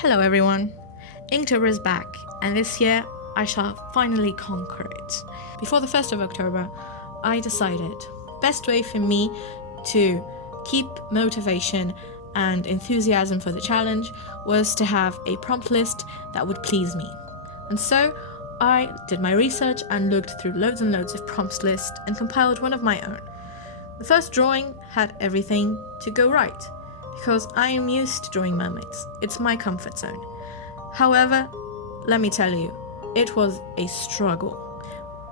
Hello everyone, Inktober is back, and this year I shall finally conquer it. Before the 1st of October, I decided best way for me to keep motivation and enthusiasm for the challenge was to have a prompt list that would please me. And so I did my research and looked through loads and loads of prompts lists and compiled one of my own. The first drawing had everything to go right, because I am used to drawing mermaids. It's my comfort zone. However, let me tell you, it was a struggle.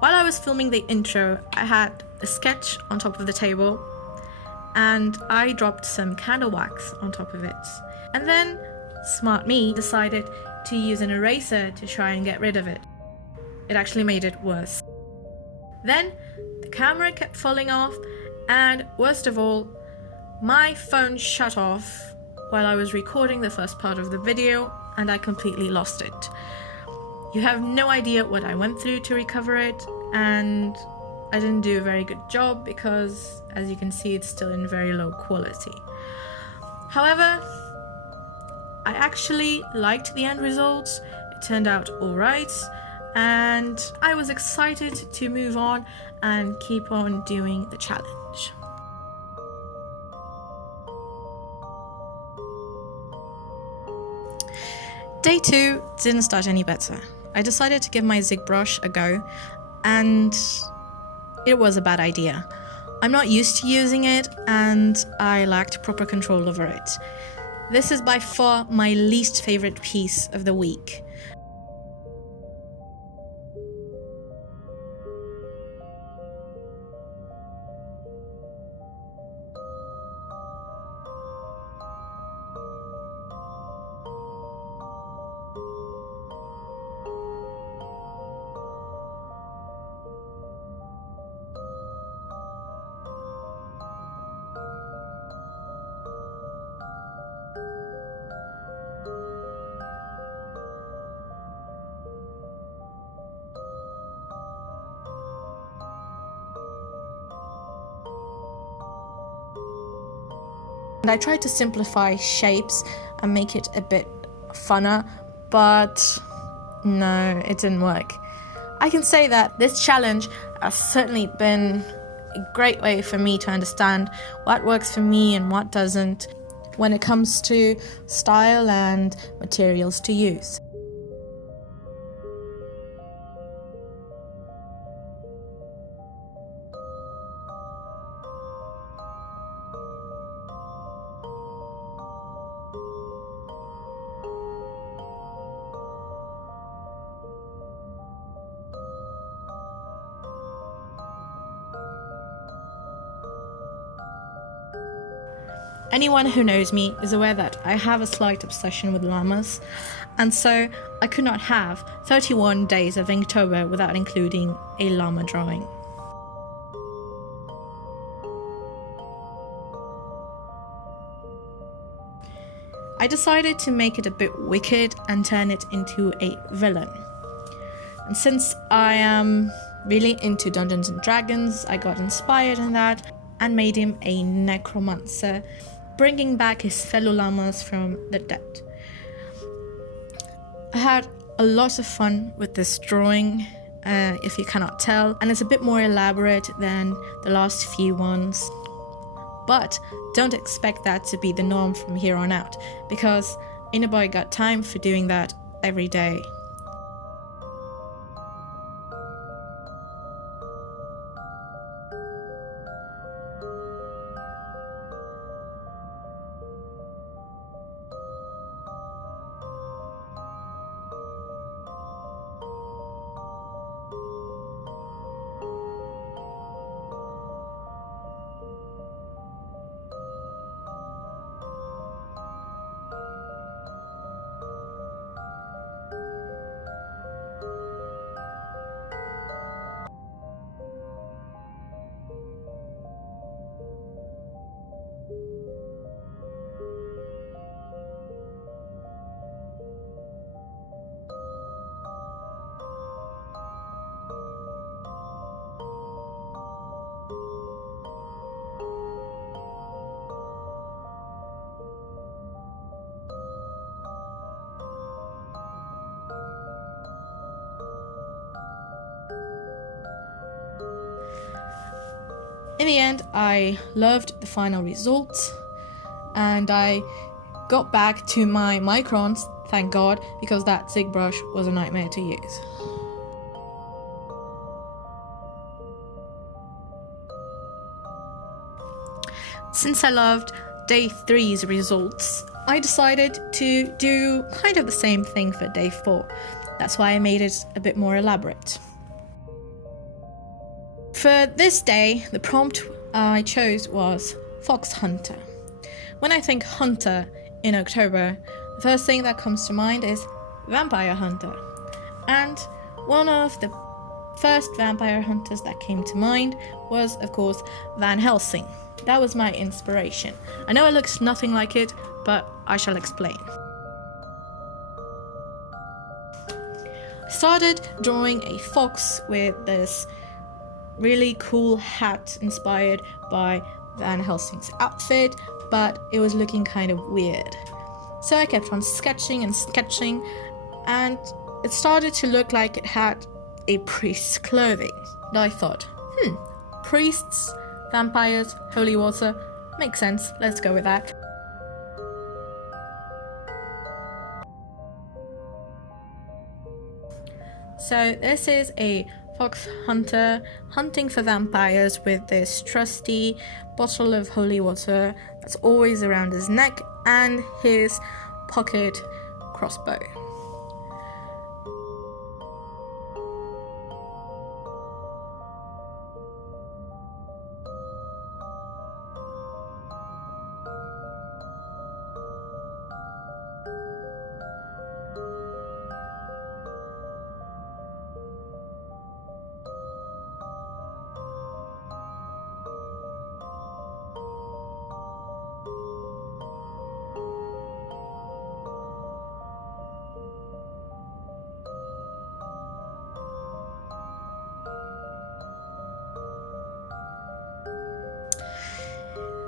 While I was filming the intro, I had a sketch on top of the table and I dropped some candle wax on top of it. And then, smart me decided to use an eraser to try and get rid of it. It actually made it worse. Then, the camera kept falling off, and worst of all, my phone shut off while I was recording the first part of the video and I completely lost it. You have no idea what I went through to recover it, and I didn't do a very good job because, as you can see, it's still in very low quality. However, I actually liked the end results. It turned out alright, and I was excited to move on and keep on doing the challenge. Day 2 didn't start any better. I decided to give my Zig brush a go, and it was a bad idea. I'm not used to using it, and I lacked proper control over it. This is by far my least favorite piece of the week. And I tried to simplify shapes and make it a bit funner, but no, it didn't work. I can say that this challenge has certainly been a great way for me to understand what works for me and what doesn't when it comes to style and materials to use. Anyone who knows me is aware that I have a slight obsession with llamas, and so I could not have 31 days of Inktober without including a llama drawing. I decided to make it a bit wicked and turn it into a villain. And since I am really into Dungeons and Dragons, I got inspired in that and made him a necromancer, bringing back his fellow llamas from the dead. I had a lot of fun with this drawing, if you cannot tell, and it's a bit more elaborate than the last few ones. But don't expect that to be the norm from here on out, because ain't a boy got time for doing that every day. In the end, I loved the final result, and I got back to my Microns, thank God, because that Zig brush was a nightmare to use. Since I loved day 3's results, I decided to do kind of the same thing for day 4. That's why I made it a bit more elaborate. For this day, the prompt I chose was Fox Hunter. When I think hunter in October, the first thing that comes to mind is vampire hunter. And one of the first vampire hunters that came to mind was, of course, Van Helsing. That was my inspiration. I know it looks nothing like it, but I shall explain. I started drawing a fox with this really cool hat inspired by Van Helsing's outfit, but it was looking kind of weird. So I kept on sketching and sketching, and it started to look like it had a priest's clothing. And I thought, priests, vampires, holy water, makes sense, let's go with that. So this is a fox hunter hunting for vampires with this trusty bottle of holy water that's always around his neck and his pocket crossbow.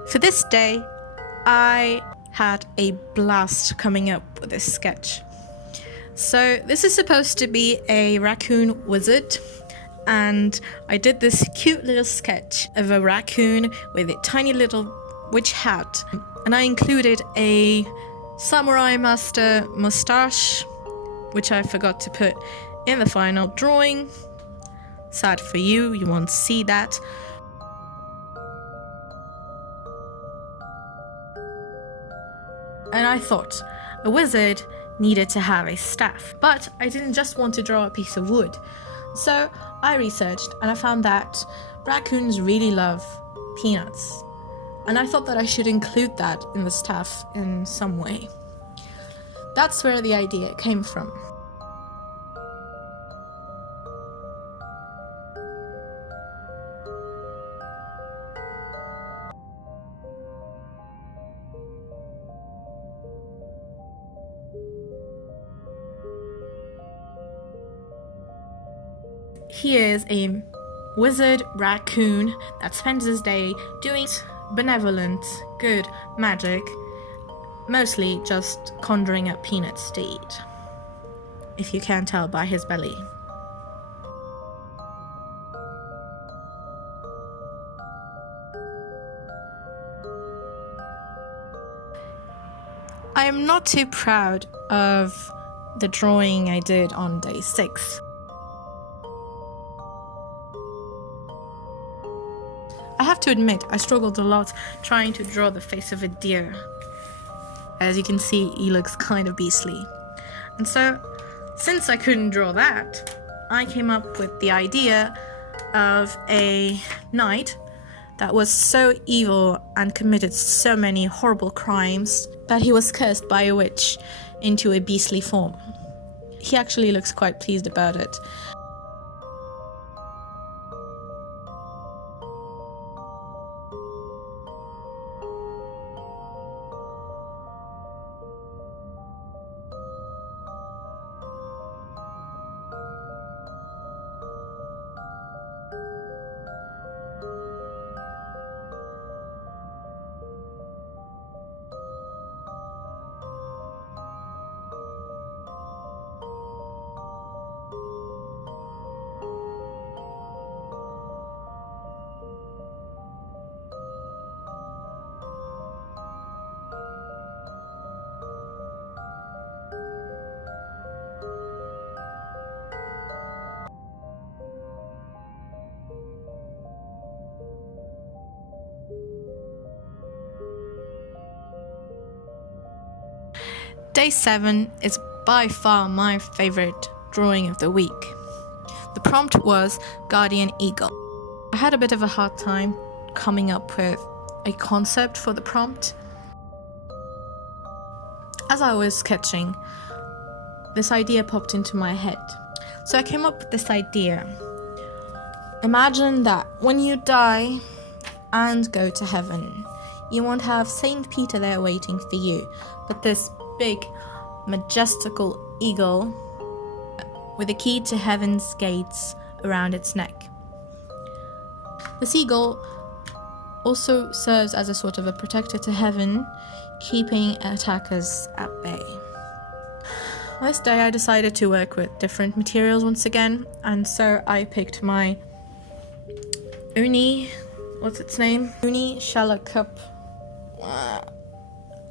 For this day, I had a blast coming up with this sketch. So this is supposed to be a raccoon wizard, and I did this cute little sketch of a raccoon with a tiny little witch hat, and I included a samurai master mustache, which I forgot to put in the final drawing. Sad for you, you won't see that. And I thought a wizard needed to have a staff, but I didn't just want to draw a piece of wood. So I researched and I found that raccoons really love peanuts, and I thought that I should include that in the staff in some way. That's where the idea came from. He is a wizard raccoon that spends his day doing benevolent, good magic, mostly just conjuring up peanuts to eat, if you can't tell by his belly. I am not too proud of the drawing I did on day 6. I have to admit, I struggled a lot trying to draw the face of a deer. As you can see, he looks kind of beastly. And so, since I couldn't draw that, I came up with the idea of a knight that was so evil and committed so many horrible crimes that he was cursed by a witch into a beastly form. He actually looks quite pleased about it. Day 7 is by far my favorite drawing of the week. The prompt was Guardian Eagle. I had a bit of a hard time coming up with a concept for the prompt. As I was sketching, this idea popped into my head. So I came up with this idea. Imagine that when you die and go to heaven, you won't have Saint Peter there waiting for you, but this big, majestical eagle with a key to heaven's gates around its neck. This eagle also serves as a sort of a protector to heaven, keeping attackers at bay. This day I decided to work with different materials once again, and so I picked my Uni Lakubo.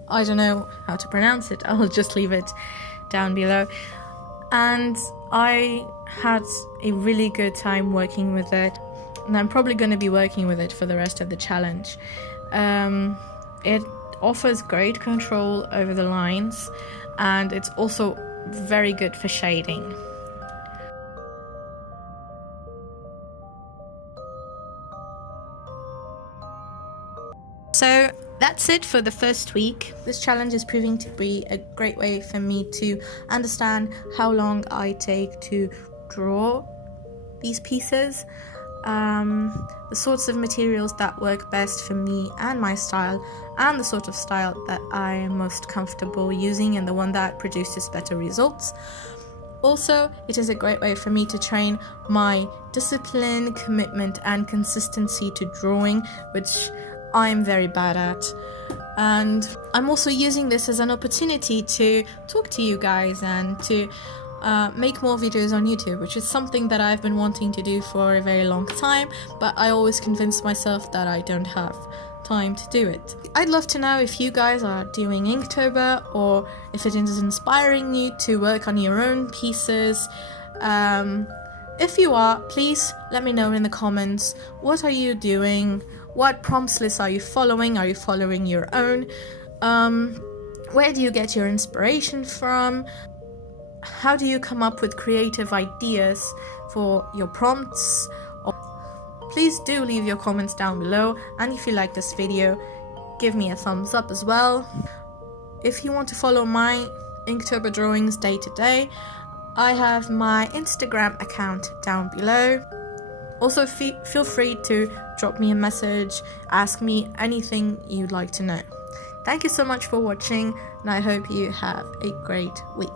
I don't know how to pronounce it, I'll just leave it down below. And I had a really good time working with it, and I'm probably going to be working with it for the rest of the challenge. It offers great control over the lines, and it's also very good for shading. So that's it for the first week. This challenge is proving to be a great way for me to understand how long I take to draw these pieces, the sorts of materials that work best for me and my style, and the sort of style that I am most comfortable using and the one that produces better results. Also, it is a great way for me to train my discipline, commitment, and consistency to drawing, which I'm very bad at. And I'm also using this as an opportunity to talk to you guys and to make more videos on YouTube, which is something that I've been wanting to do for a very long time, but I always convince myself that I don't have time to do it. I'd love to know if you guys are doing Inktober, or if it is inspiring you to work on your own pieces. If you are, please let me know in the comments. What are you doing? What prompts lists are you following? Are you following your own? Where do you get your inspiration from? How do you come up with creative ideas for your prompts? Please do leave your comments down below, and if you like this video, give me a thumbs up as well. If you want to follow my Inktober drawings day to day, I have my Instagram account down below. Also, feel free to drop me a message, ask me anything you'd like to know. Thank you so much for watching, and I hope you have a great week.